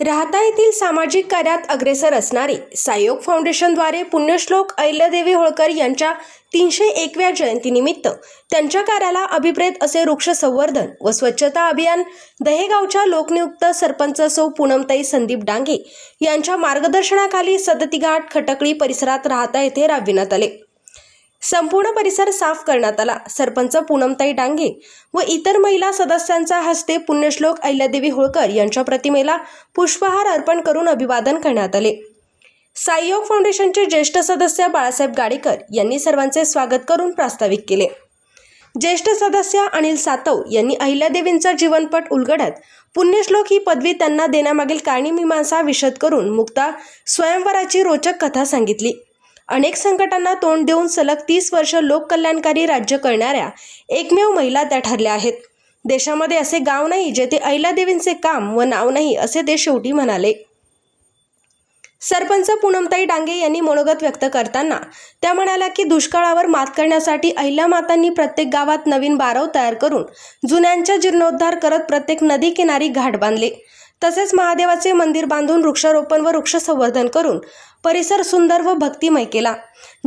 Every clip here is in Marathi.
राहता येथील सामाजिक कार्यात अग्रेसर असणारी साईयोग फाउंडेशनद्वारे पुण्यश्लोक अहिल्यादेवी होळकर यांच्या 301व्या जयंतीनिमित्त त्यांच्या कार्याला अभिप्रेत असे वृक्ष संवर्धन व स्वच्छता अभियान दहेगावच्या लोकनियुक्त सरपंच सौ पूनमताई संदीप डांगे यांच्या मार्गदर्शनाखाली सदतीघाट खटकळी परिसरात राहता येथे राबविण्यात आले। संपूर्ण परिसर साफ करण्यात आला। सरपंच पूनमताई डांगे व इतर महिला सदस्यांच्या हस्ते पुण्यश्लोक अहिल्यादेवी होळकर यांच्या प्रतिमेला पुष्पहार अर्पण करून अभिवादन करण्यात आले। साईयोग फाउंडेशनचे ज्येष्ठ सदस्य बाळासाहेब गाडेकर यांनी सर्वांचे स्वागत करून प्रास्ताविक केले। ज्येष्ठ सदस्य अनिल सातव यांनी अहिल्यादेवींचा जीवनपट उलगडत पुण्यश्लोक ही पदवी त्यांना देण्यामागील कारणीमीमांसा विशद करून मुक्ता स्वयंवराची रोचक कथा सांगितली। अनेक संकटांना तोंड देऊन सलग 30 वर्ष लोककल्याणकारी राज्य करणाऱ्या एकमेव महिला त्या ठरल्या आहेत। देशामध्ये असे गाव नाही जेथे अहिल्यादेवींचे काम व नाव नाही, असे ते शेवटी म्हणाले। सरपंच पूनमताई डांगे यांनी मनोगत व्यक्त करताना त्या म्हणाल्या की दुष्काळावर मात करण्यासाठी अहिल्यामातांनी प्रत्येक गावात नवीन बारव तयार करून जुन्यांचा जीर्णोद्धार करत प्रत्येक नदी किनारी घाट बांधले। तसेच महादेवाचे मंदिर बांधून वृक्षारोपण व वृक्ष संवर्धन करून परिसर सुंदर व भक्तिमय केला।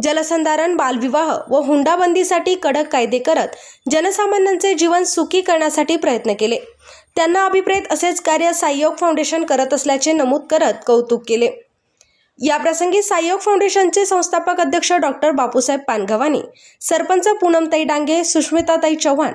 जलसंधारण, बालविवाह व हुंडाबंदीसाठी कडक कायदे करत जनसामान्यांचे जीवन सुखी करण्यासाठी प्रयत्न केले। त्यांना अभिप्रेत असेच कार्य साईयोग फाउंडेशन करत असल्याचे नमूद करत कौतुक केले। याप्रसंगी साईयोग फाउंडेशनचे संस्थापक अध्यक्ष डॉक्टर बापूसाहेब पानगव्हाणे, सरपंच पूनमताई डांगे, सुष्मिताताई चव्हाण,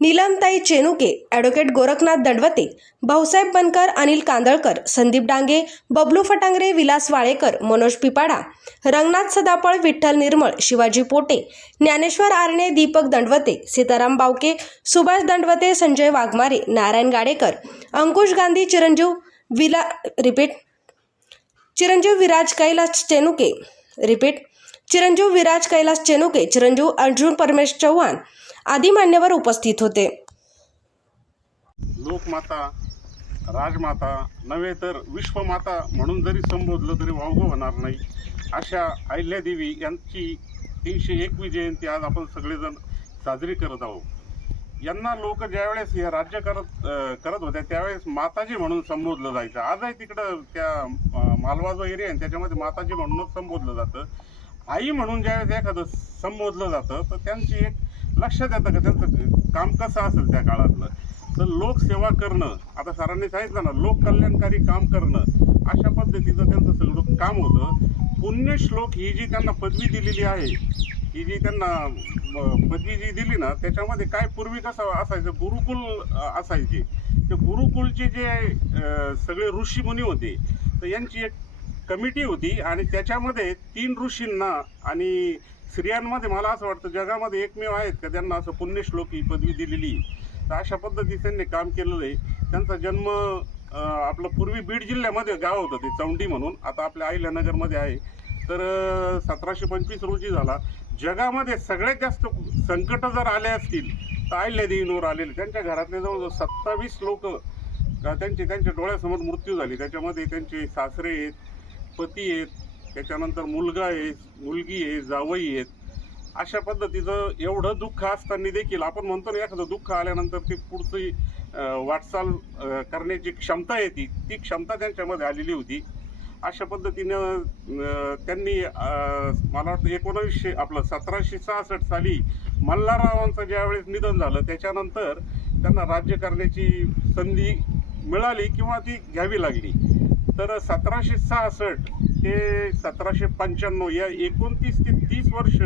नीलमताई चेनुके, ॲडव्होकेट गोरखनाथ दंडवते, भाऊसाहेब बनकर, अनिल कांदळकर, संदीप डांगे, बबलू फटांगरे, विलास वाळेकर, मनोज पिपाडा, रंगनाथ सदापळ, विठ्ठल निर्मळ, शिवाजी पोटे, ज्ञानेश्वर आरणे, दीपक दंडवते, सीताराम बावके, सुभाष दंडवते, संजय वाघमारे, नारायण गाडेकर, अंकुश गांधी, चिरंजीव विराज कैलास चेनुके, चिरंजीव अर्जुन परमेश चव्हाण आदी मान्यवर उपस्थित होते। लोकमाता, राजमाता नव्हे तर विश्वमाता म्हणून जरी संबोधलं तरी वावगं होणार नाही। अशा अहिल्यादेवी यांची 301वी जयंती आज आपण सगळेजण साजरी करत आहोत। यांना लोक ज्यावेळेस हे राज्य करत होते त्यावेळेस माताजी म्हणून संबोधलं जायचं। आजही तिकडं त्या मालवा जो एरिया आहे त्याच्यामध्ये माताजी म्हणूनच संबोधलं जातं। आई म्हणून ज्यावेळेस एखादं संबोधलं जातं तर त्यांची एक लक्षात येतं का त्यांचं काम कसं असेल त्या काळातलं। तर लोकसेवा करणं, आता सरांनी सांगितलं ना, लोककल्याणकारी काम करणं, अशा पद्धतीचं त्यांचं सगळं काम होतं। पुण्यश्लोक ही जी त्यांना पदवी दिलेली आहे, ही जी त्यांना पदवी जी दिली ना, त्याच्यामध्ये काय पूर्वी कसं असायचं, गुरुकुल असायचे। ते गुरुकुलचे जे सगळे ऋषीमुनी होते तर यांची एक कमिटी होती आणि त्याच्यामध्ये 3 ऋषींना आणि स्त्रियांमध्ये मला असं वाटतं जगामध्ये एकमेव आहेत का त्यांना असं पुण्यश्लोक ही पदवी दिलेली। तर अशा पद्धतीने त्यांनी काम केलेलं आहे। त्यांचा जन्म आपलं पूर्वी बीड जिल्ह्यामध्ये गाव होतं ते चौंडी म्हणून, आता आपल्या अहिल्यानगरमध्ये आहे। तर 1725 रोजी झाला। जगामध्ये सगळ्यात जास्त संकट जर आले असतील तर अहिल्यादेवींवर आलेले। त्यांच्या घरातले जवळजवळ 27 लोक त्यांच्या डोळ्यासमोर मृत्यू झाली। त्याच्यामध्ये त्यांचे सासरे आहेत, पती आहेत, त्याच्यानंतर मुलगा आहे, मुलगी आहे, जावई आहेत। अशा पद्धतीचं एवढं दुःख असताना देखील आपण म्हणतो ना, एखादं दुःख आल्यानंतर ती पुढची वाटचाल करण्याची क्षमता येते, ती क्षमता त्यांच्यामध्ये आलेली होती। अशा पद्धतीनं त्यांनी मला वाटतं 1766 साली मल्हाररावांचं ज्यावेळेस निधन झालं त्याच्यानंतर त्यांना राज्य करण्याची संधी मिळाली किंवा ती घ्यावी लागली। तर 1766 ते 1795 या 29 ते 30 वर्ष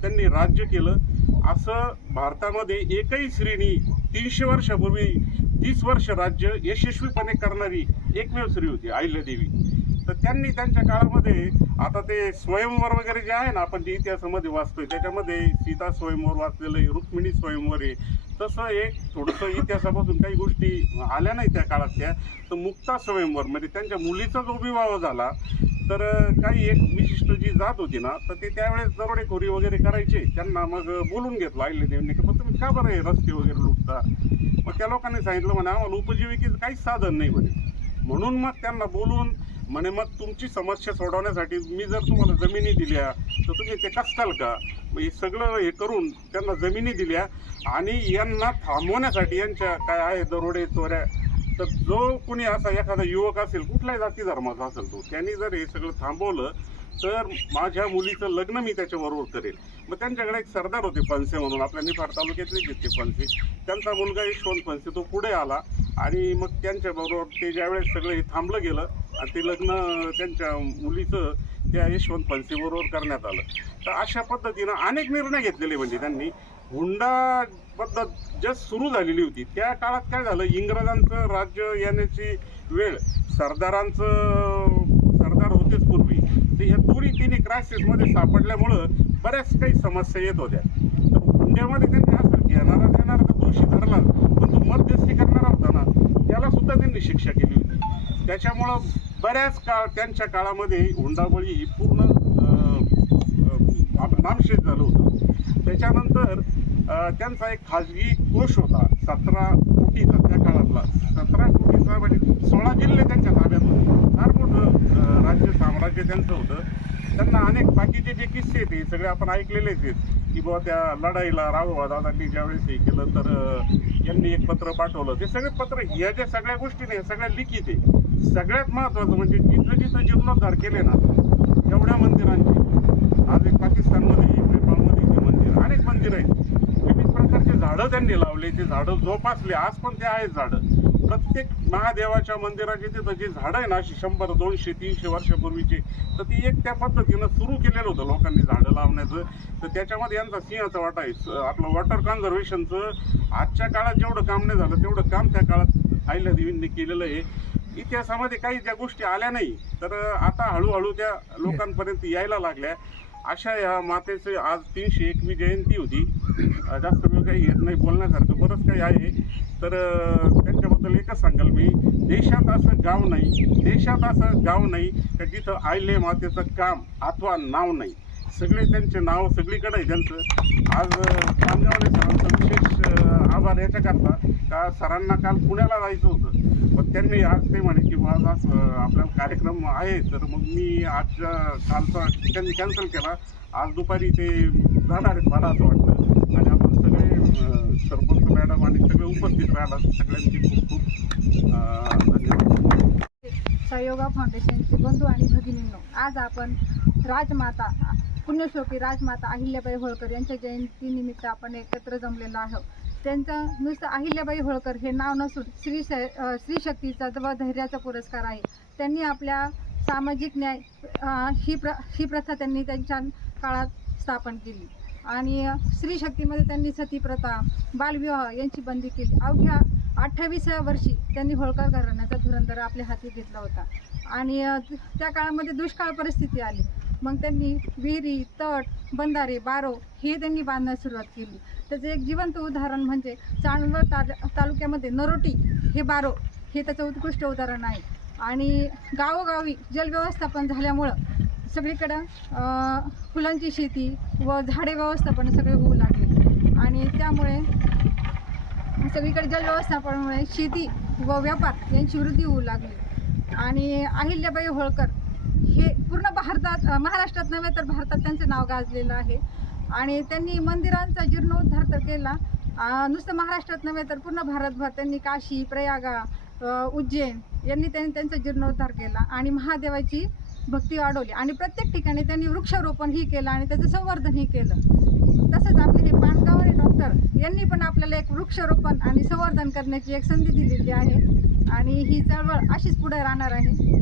त्यांनी राज्य केलं। असं भारतामध्ये एकही स्त्रीनी 300 वर्षापूर्वी 30 वर्ष राज्य यशस्वीपणे करणारी एकमेव स्त्री होती अहिल्यादेवी। तर त्यांनी त्यांच्या काळामध्ये आता ते स्वयंवर वगैरे जे आहे ना, आपण जे इतिहासामध्ये वाचतोय त्याच्यामध्ये सीता स्वयंवर वाचलेलं आहे, रुक्मिणी स्वयंवर आहे। तसं एक थोडंसं इतिहासापासून काही गोष्टी आल्या नाही त्या काळातल्या। तर मुक्ता स्वयंवर म्हणजे त्यांच्या मुलीचा जो विवाह झाला तर काही एक विशिष्ट जी जात होती ना, तर ते त्यावेळेस दरोडेखोरी वगैरे करायचे। त्यांना मग बोलून घेतलं अहिल्यादेवींनी की मग तुम्ही का बरं हे रस्ते वगैरे लुटता। मग त्या लोकांनी सांगितलं म्हणे आम्हाला उपजीविकेचं काहीच साधन नाही म्हणे। म्हणून मग त्यांना बोलून म्हणे मग तुमची समस्या सोडवण्यासाठी मी जर तुम्हाला जमिनी दिल्या तर तुम्ही ते कसाल का। मग हे सगळं हे करून त्यांना जमिनी दिल्या आणि यांना थांबवण्यासाठी यांच्या काय आहे दरोडे चोऱ्या तर जो कोणी असा एखादा युवक असेल, कुठल्याही जाती धर्माचा असेल तो, त्यांनी जर हे सगळं थांबवलं तर माझ्या मुलीचं लग्न मी त्याच्याबरोबर करेल. मग त्यांच्याकडे एक सरदार होते फणसे म्हणून, आपल्या निफाड तालुक्यातलेच आहेत ते फणसे. त्यांचा मुलगा यशवंत फणसे तो पुढे आला आणि मग त्यांच्याबरोबर ते ज्यावेळेस सगळं हे थांबलं गेलं आणि ते लग्न त्यांच्या मुलीचं त्या यशवंत फणसेबरोबर करण्यात आलं. तर अशा पद्धतीनं अनेक निर्णय घेतलेले. म्हणजे त्यांनी हुंडा पद्धत जस्ट सुरू झालेली होती त्या काळात काय झालं, इंग्रजांचं राज्य येण्याची वेळ, सरदार होतेच पूर्वी, तर ह्या दोन्ही तिन्ही क्रायसिसमध्ये सापडल्यामुळं बऱ्याच काही समस्या येत होत्या. तर हुंड्यामध्ये त्यांनी असं घेणारा देणारा तर दोषी धरला, पण तो मध्यस्थी करणारा होता ना, त्याला सुद्धा त्यांनी शिक्षा केली होती. त्याच्यामुळं बऱ्याच काळ त्यांच्या काळामध्ये हुंडाबळी ही पूर्ण नामशेष झालं होतं. त्याच्यानंतर त्यांचा एक खाजगी कोष होता 17 कोटीचा त्या काळातला. 17 कोटीचा म्हणजे 16 जिल्हे त्यांच्या ताब्यात होते. फार मोठं राज्य साम्राज्य त्यांचं होतं. त्यांना अनेक बाकीचे जे किस्से आहेत ते सगळे आपण ऐकलेलेच आहेत की बाबा त्या लढाईला राघोबादादांनी ज्यावेळेस हे केलं तर यांनी एक पत्र पाठवलं. ते सगळे पत्र ह्या ज्या सगळ्या गोष्टी नाही सगळ्या लिखित आहे. सगळ्यात महत्त्वाचं म्हणजे जिथं जिथं जीर्णोद्धार केले ना एवढ्या मंदिरांचे, आज एक पाकिस्तानमध्ये एक नेपाळमध्ये ते मंदिर, अनेक मंदिर आहेत. विविध प्रकारचे झाडं त्यांनी लावले, ते झाडं जोपासले, आज पण ते आहेत झाडं. प्रत्येक महादेवाच्या मंदिराचे तिथं जे झाडं आहे ना अशी 100, 200, 300 वर्षापूर्वीचे, तर ती एक त्या पद्धतीनं सुरू केलेलं होतं लोकांनी झाडं लावण्याचं. तर त्याच्यामध्ये यांचा सिंहाचा वाटा आहे. आपलं वॉटर कन्झर्वेशनचं आजच्या काळात जेवढं काम नाही झालं तेवढं काम त्या काळात अहिल्यादेवींनी केलेलं आहे. इतिहासामध्ये काही ज्या गोष्टी आल्या नाही तर आता हळूहळू त्या लोकांपर्यंत यायला लागल्या. अशा या मातेचे आज 301वी जयंती होती. जास्त वेळ काही येत नाही, बोलण्यासारखं बरंच काही आहे. तर त्यांच्याबद्दल एकच सांगाल मी, देशात असं गाव नाही का जिथं आईले मातेचं काम अथवा नाव नाही. सगळे त्यांचे नाव सगळीकडे आहे त्यांचं. आज पानगावले सरांचं विशेष आभार याच्याकरता का सरांना काल पुण्याला जायचं होतं, पण त्यांनी आज ते म्हणे की आज आपल्याला कार्यक्रम आहे, तर मग मी आजच्या कालचा त्यांनी कॅन्सल केला. आज दुपारी ते जाणार आहेत मला असं वाटतं. आणि आपण सगळे सरपंच मॅडम आणि सगळे उपस्थित राहिला, सगळ्यांची खूप खूप धन्यवाद. सहयोगा फाउंडेशनचे बंधू आणि भगिनींनो, आज आपण राजमाता पुण्यश्लोकी राजमाता अहिल्याबाई होळकर यांच्या जयंतीनिमित्त आपण एकत्र जमलेलो आहोत. त्यांचं नुसतं अहिल्याबाई होळकर हे नाव नसून स्त्री शक्तीचा व धैर्याचा पुरस्कार आहे. त्यांनी आपल्या सामाजिक न्याय ही प्रथा त्यांनी त्यांच्या काळात स्थापन केली आणि स्त्री शक्तीमध्ये त्यांनी सती प्रथा, बालविवाह यांची बंदी केली. अवघ्या 28व्या वर्षी त्यांनी होळकर घराण्याचा धुरंदर आपल्या हाती घेतला होता आणि त्या काळामध्ये दुष्काळ परिस्थिती आली. मग त्यांनी विहिरी, तट, बंधारे, बारो हे त्यांनी बांधण्यास सुरुवात केली. त्याचं एक जिवंत उदाहरण म्हणजे चांदवड तालुक्यामध्ये नरोटी हे बारो हे त्याचं उत्कृष्ट उदाहरण आहे. आणि गावोगावी जलव्यवस्थापन झाल्यामुळं सगळीकडं फुलांची शेती व झाडे व्यवस्थापन सगळे होऊ लागले आणि त्यामुळे सगळीकडे जलव्यवस्थापनामुळे शेती व व्यापार यांची वृद्धी होऊ लागली. आणि अहिल्याबाई होळकर हे पूर्ण भारतात, महाराष्ट्रात नव्हे तर भारतात त्यांचं नाव गाजलेलं आहे. आणि त्यांनी मंदिरांचा जीर्णोद्धार तर केला. नुसतं महाराष्ट्रात नव्हे तर पूर्ण भारतभर त्यांनी काशी, प्रयागा, उज्जैन यांनी त्यांचा जीर्णोद्धार केला आणि महादेवाची भक्ती वाढवली. आणि प्रत्येक ठिकाणी त्यांनी वृक्षारोपणही केलं आणि त्याचं संवर्धनही केलं. तसंच आपले हे पानगावणे डॉक्टर यांनी पण आपल्याला एक वृक्षारोपण आणि संवर्धन करण्याची एक संधी दिलेली आहे आणि ही चळवळ अशीच पुढे राहणार आहे.